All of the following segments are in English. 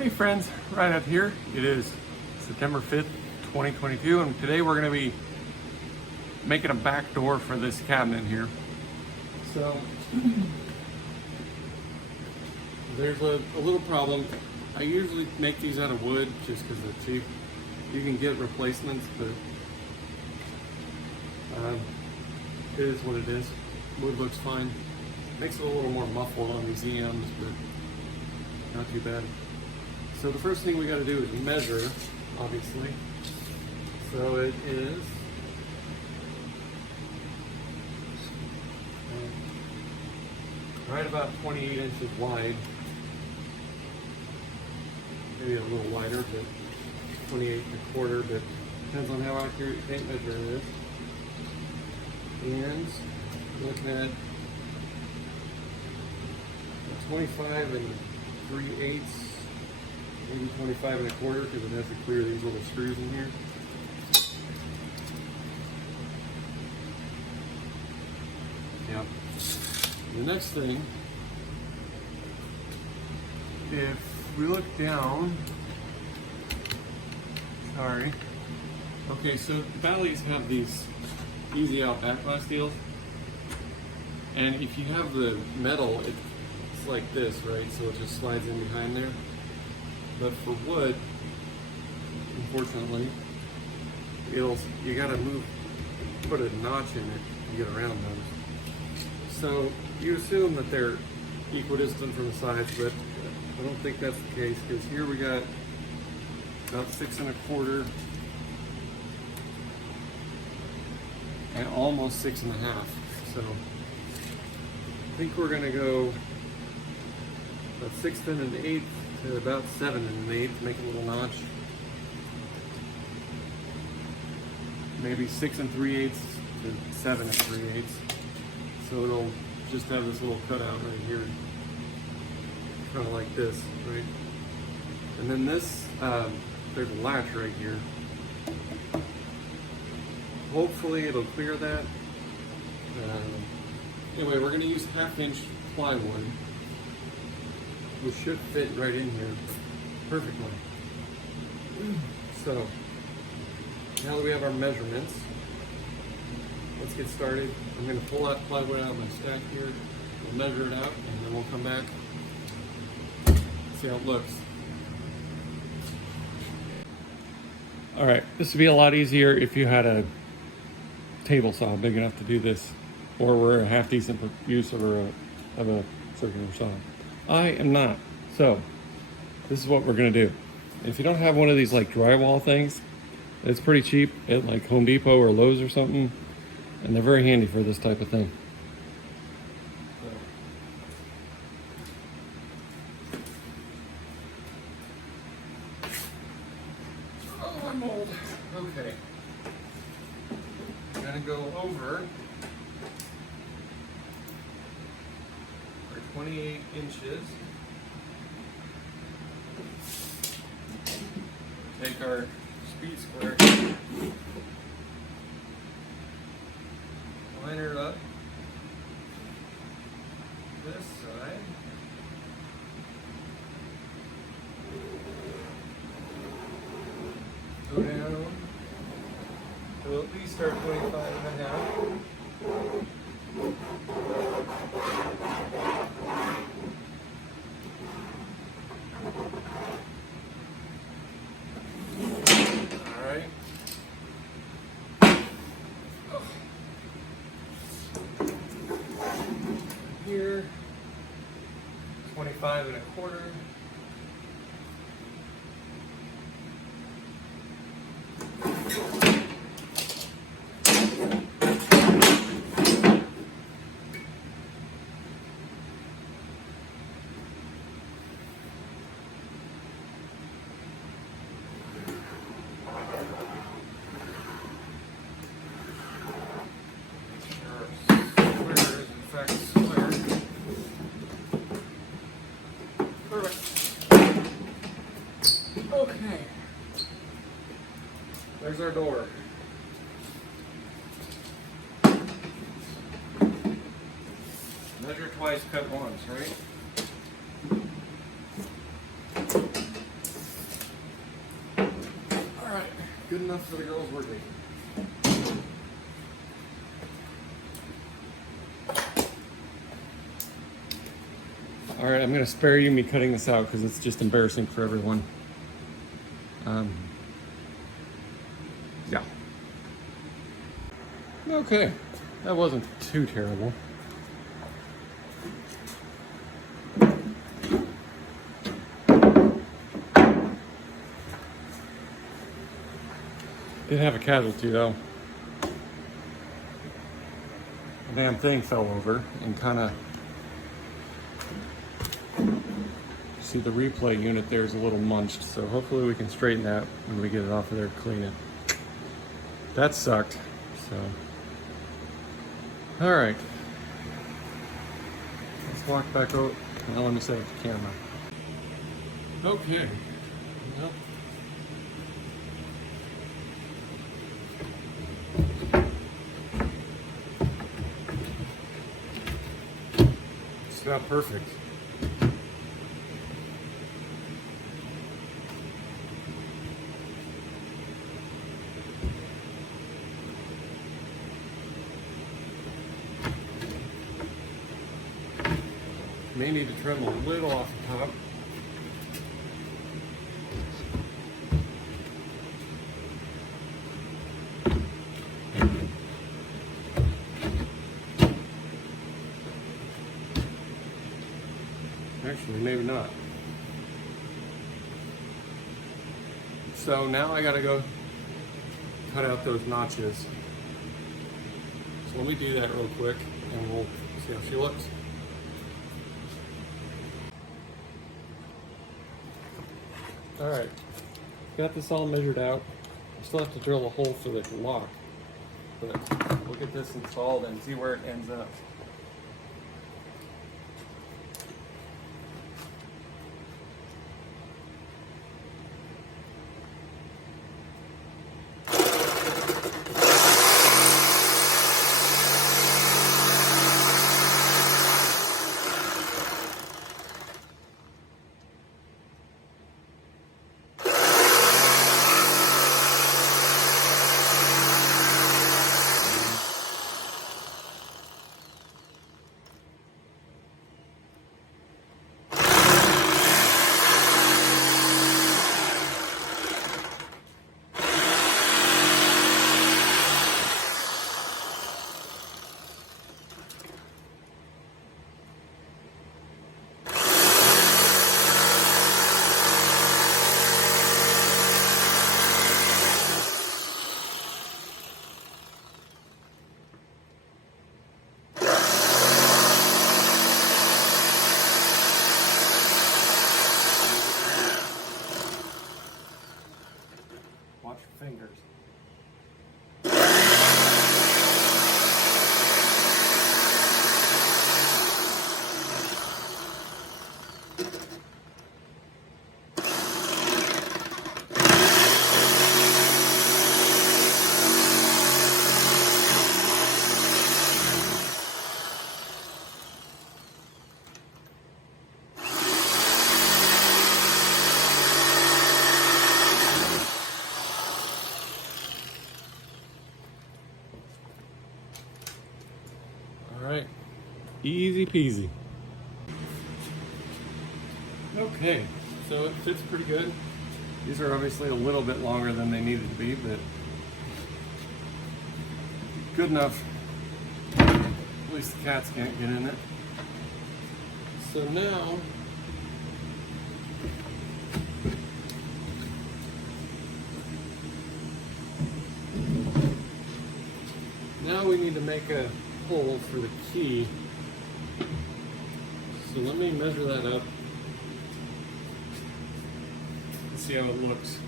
Hey friends, right up here. It is September 5th, 2022, and today we're going to be making a back door for this cabinet here. So, there's a little problem. I usually make these out of wood just because they're cheap. You can get replacements, but it is what it is. Wood looks fine. Makes it a little more muffled on these EMs, but not too bad. So the first thing we got to do is measure, obviously. So it is right about 28 inches wide. Maybe a little wider, but 28 1/4, but depends on how accurate your tape measure is. And looking at 25 3/8, maybe 25 1/4, because it has to clear these little screws in here. Yep. The next thing, if we look down, sorry. Okay, so Bally's have these easy out backglass deals, and if you have the metal, it's like this, right? So it just slides in behind there. But for wood, unfortunately, you gotta put a notch in it to get around those. So you assume that they're equidistant from the sides, but I don't think that's the case, because here we got about 6 1/4 and almost 6 1/2. So I think we're gonna go about 6 1/8 to about 7 1/8, make a little notch. Maybe 6 3/8 to 7 3/8. So it'll just have this little cutout right here, kind of like this, right? And then this, there's a latch right here. Hopefully it'll clear that. Anyway, we're going to use 1/2 inch plywood, which should fit right in here perfectly. So now that we have our measurements, let's get started. I'm going to pull that plywood out of my stack here, we'll measure it out, and then we'll come back, see how it looks. Alright, this would be a lot easier if you had a table saw big enough to do this, or were a half decent use of a circular saw. I am not. So this is what we're going to do. If you don't have one of these like drywall things, it's pretty cheap at like Home Depot or Lowe's or something, and they're very handy for this type of thing. Oh, I'm old. Okay. I'm gonna go over 28 inches. Take our speed square, line it up this side, go down to at least our 25 1/2. Here, 25 1/4. Okay, there's our door. Measure twice, cut once, right? Good enough for the girls working. All right, I'm gonna spare you me cutting this out because it's just embarrassing for everyone. Yeah. Okay, that wasn't too terrible. Did have a casualty though. The damn thing fell over and kind of, see the replay unit there is a little munched, so hopefully we can straighten that when we get it off of there, clean it. That sucked, so. All right. Let's walk back over. Now let me set up the camera. Okay. Well. It's about perfect. May need to trim a little off the top. Actually, maybe not. So now I gotta go cut out those notches. So let me do that real quick and we'll see how she looks. All right, got this all measured out. I still have to drill a hole for the lock, but we'll get this installed and see where it ends up. Watch your fingers. Alright, easy peasy. Okay, so it fits pretty good. These are obviously a little bit longer than they needed to be, but good enough. At least the cats can't get in it. So now we need to make a hole for the key. So let me measure that up and see how it looks.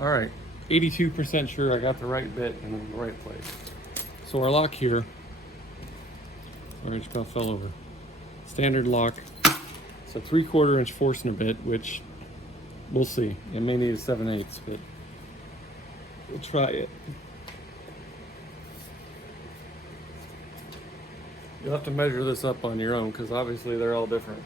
All right, 82% sure I got the right bit in the right place. So our lock here, sorry, it just about fell over. Standard lock. It's a 3/4 inch Forstner bit, which we'll see. It may need a 7/8, but we'll try it. You'll have to measure this up on your own because obviously they're all different.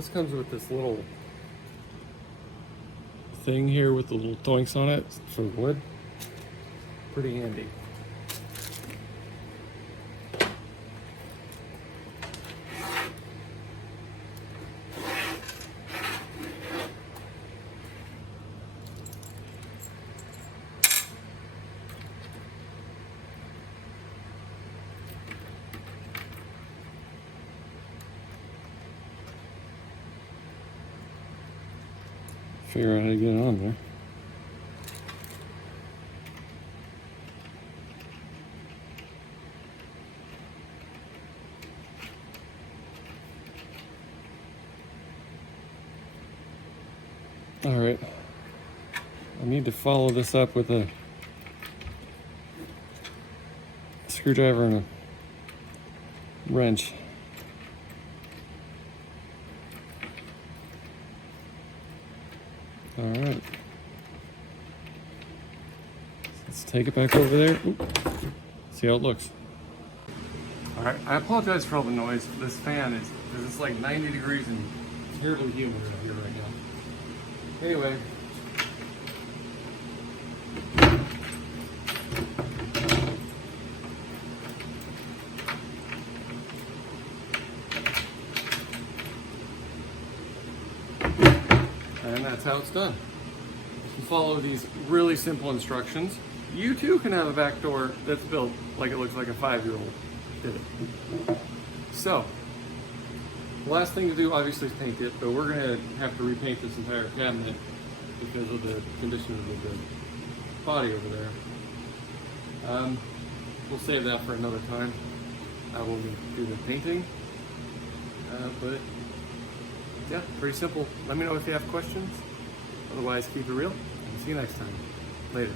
This comes with this little thing here with the little doinks on it for wood. Pretty handy. Figure out how to get it on there. All right, I need to follow this up with a screwdriver and a wrench. All right, let's take it back over there. Oop. See how it looks. All right, I apologize for all the noise. This fan is, because it's like 90 degrees and terribly humid out here right now. Anyway. And that's how it's done. If you follow these really simple instructions, you too can have a back door that's built like it looks like a 5-year-old did it. So, the last thing to do obviously is paint it, but we're gonna have to repaint this entire cabinet because of the condition of the body over there. We'll save that for another time. I will do the painting, but yeah, pretty simple. Let me know if you have questions. Otherwise, keep it real. See you next time. Later.